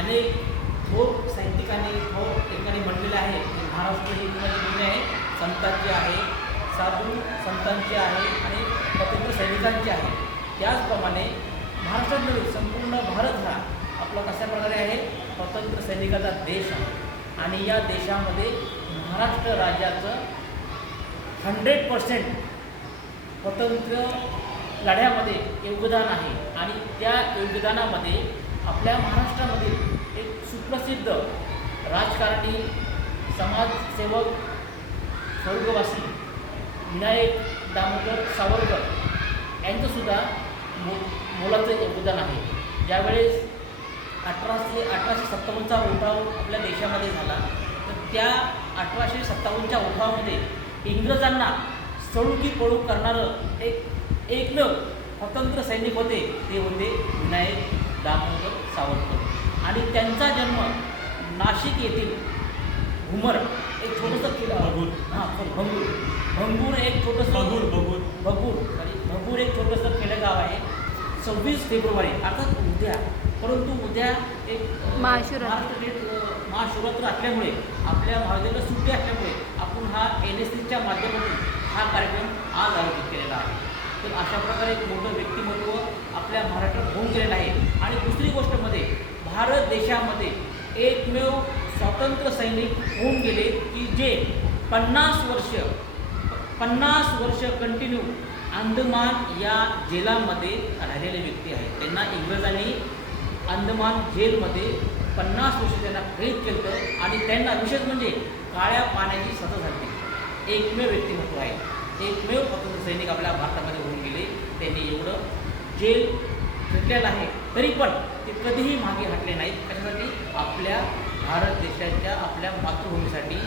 अनेक थोर साहित्यिकांनी थोर ठिकाणी म्हणलेलं आहे की महाराष्ट्र ही भूमी आहे, संतांची आहे, साधू संतांची आहे आणि स्वातंत्र्य सैनिकांची आहे. त्याचप्रमाणे महाराष्ट्रात नव्हे संपूर्ण भारत हा आपला कशा प्रकारे आहे, स्वातंत्र्य सैनिकाचा देश आहे. आणि या देशामध्ये महाराष्ट्र राज्याचं 100% स्वातंत्र्य लढ्यामध्ये योगदान आहे. आणि त्या योगदानामध्ये आपल्या महाराष्ट्रामधील एक सुप्रसिद्ध राजकारणी, समाजसेवक, स्वर्गवासी विनायक दामोदर सावरकर यांचंसुद्धा मोलाचं योगदान आहे. ज्यावेळेस 1857चा उठाव आपल्या देशामध्ये झाला, तर त्या 1857च्या उठावामध्ये इंग्रजांना सळू की पळू करणारं एकमेव स्वतंत्र सैनिक होते, ते होते विनायक दामोदर सावरकर. आणि त्यांचा जन्म नाशिक येथील घुमर एक छोटंसं भंगूर एक छोटंसं भगूर एक छोटंसं खेडेगाव आहे. 26 फेब्रुवारी अर्थात उद्या, परंतु उद्या एक महाशिवरात्र असल्यामुळे आपल्या महाविद्यालयाला सुट्टी असल्यामुळे आपण हा NSCच्या माध्यमातून हा कार्यक्रम आज आयोजित केलेला आहे. तर अशा प्रकारे एक मोठं व्यक्तिमत्व आपल्या महाराष्ट्रात होऊन गेलेलं आहे. आणि दुसरी गोष्टमध्ये भारत देशामध्ये एकमेव स्वातंत्र्य सैनिक होऊन गेले की जे 50 वर्ष कंटिन्यू अंदमान या जेलामध्ये राहिलेले व्यक्ती आहेत. त्यांना इंग्रजांनी अंदमान जेलमध्ये 50 वर्ष त्यांना कैद केलं आणि त्यांना विशेष म्हणजे काळ्या पाण्याची सजा झाली. एकमेव व्यक्तिमत्व आहे, एकमेव स्वातंत्र्य सैनिक आपल्या भारतामध्ये होऊन गेले. त्यांनी एवढं जेल घेतलेलं आहे, तरी पण ते कधीही मागे हटले नाहीत. कशासाठी? आपल्या भारत देशाच्या, आपल्या मातृभूमीसाठी